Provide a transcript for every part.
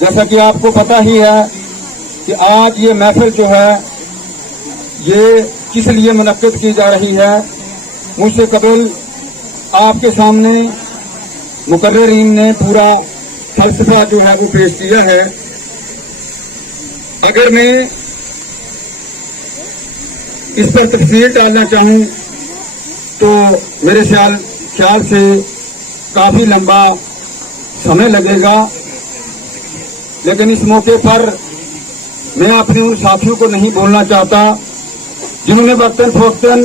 جیسا کہ آپ کو پتہ ہی ہے کہ آج یہ محفل جو ہے یہ کس لیے منعقد کی جا رہی ہے. مجھ سے قبل آپ کے سامنے مقررین نے پورا فلسفہ جو ہے وہ پیش کیا ہے. اگر میں اس پر تفصیل ڈالنا چاہوں تو میرے خیال سے کافی لمبا سمے لگے گا، لیکن اس موقع پر میں اپنے ان ساتھیوں کو نہیں بولنا چاہتا جنہوں نے وقتاً فوقتاً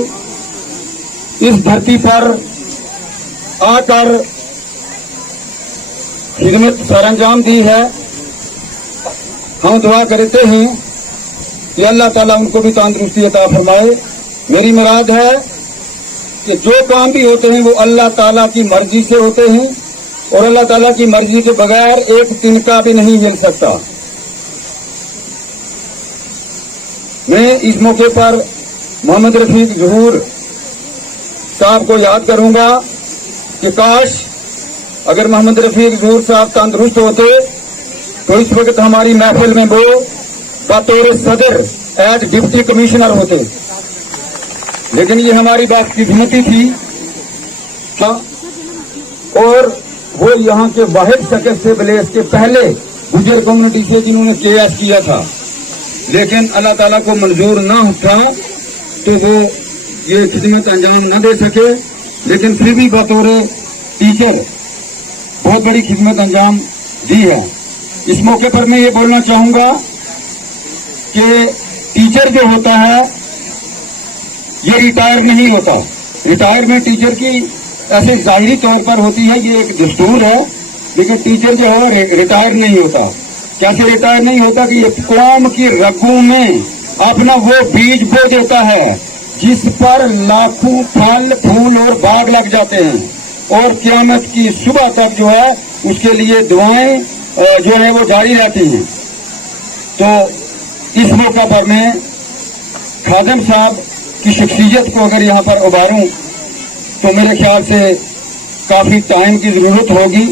اس دھرتی پر آ کر خدمت سر انجام دی ہے. ہم دعا کرتے ہیں کہ اللہ تعالیٰ ان کو بھی تندرستی عطا فرمائے. میری مراد ہے کہ جو کام بھی ہوتے ہیں وہ اللہ تعالیٰ کی مرضی سے ہوتے ہیں، اور اللہ تعالیٰ کی مرضی کے بغیر ایک تنکا بھی نہیں مل سکتا. میں اس موقع پر محمد رفیق ظہور صاحب کو یاد کروں گا کہ کاش اگر محمد رفیق ظہور صاحب تندرست ہوتے تو اس وقت ہماری محفل میں وہ بطور صدر ایز ڈپٹی کمشنر ہوتے، لیکن یہ ہماری بات قسمتی تھی اور وہ یہاں کے واحد شخص سے بلیس کے پہلے گجر کمیونٹی سے جنہوں نے کے ایس کیا تھا، لیکن اللہ تعالیٰ کو منظور نہ تھا تو وہ یہ خدمت انجام نہ دے سکے. لیکن پھر بھی بطور ٹیچر بہت بڑی خدمت انجام دی ہے. اس موقع پر میں یہ بولنا چاہوں گا کہ ٹیچر جو ہوتا ہے یہ ریٹائر نہیں ہوتا. ریٹائرمنٹ ٹیچر کی ایسے ظاہری طور پر ہوتی ہے، یہ ایک دستور ہے، لیکن ٹیچر جو ہے ریٹائر نہیں ہوتا. کیسے ریٹائر نہیں ہوتا کہ یہ قوم کی رگوں میں اپنا وہ بیج بو دیتا ہے جس پر لاکھوں پھل پھول اور باغ لگ جاتے ہیں، اور قیامت کی صبح تک جو ہے اس کے لیے دعائیں جو ہے وہ جاری رہتی ہیں. تو اس موقع پر میں خادم صاحب کی شخصیت کو اگر یہاں پر ابھاروں تو میرے خیال سے کافی ٹائم کی ضرورت ہوگی.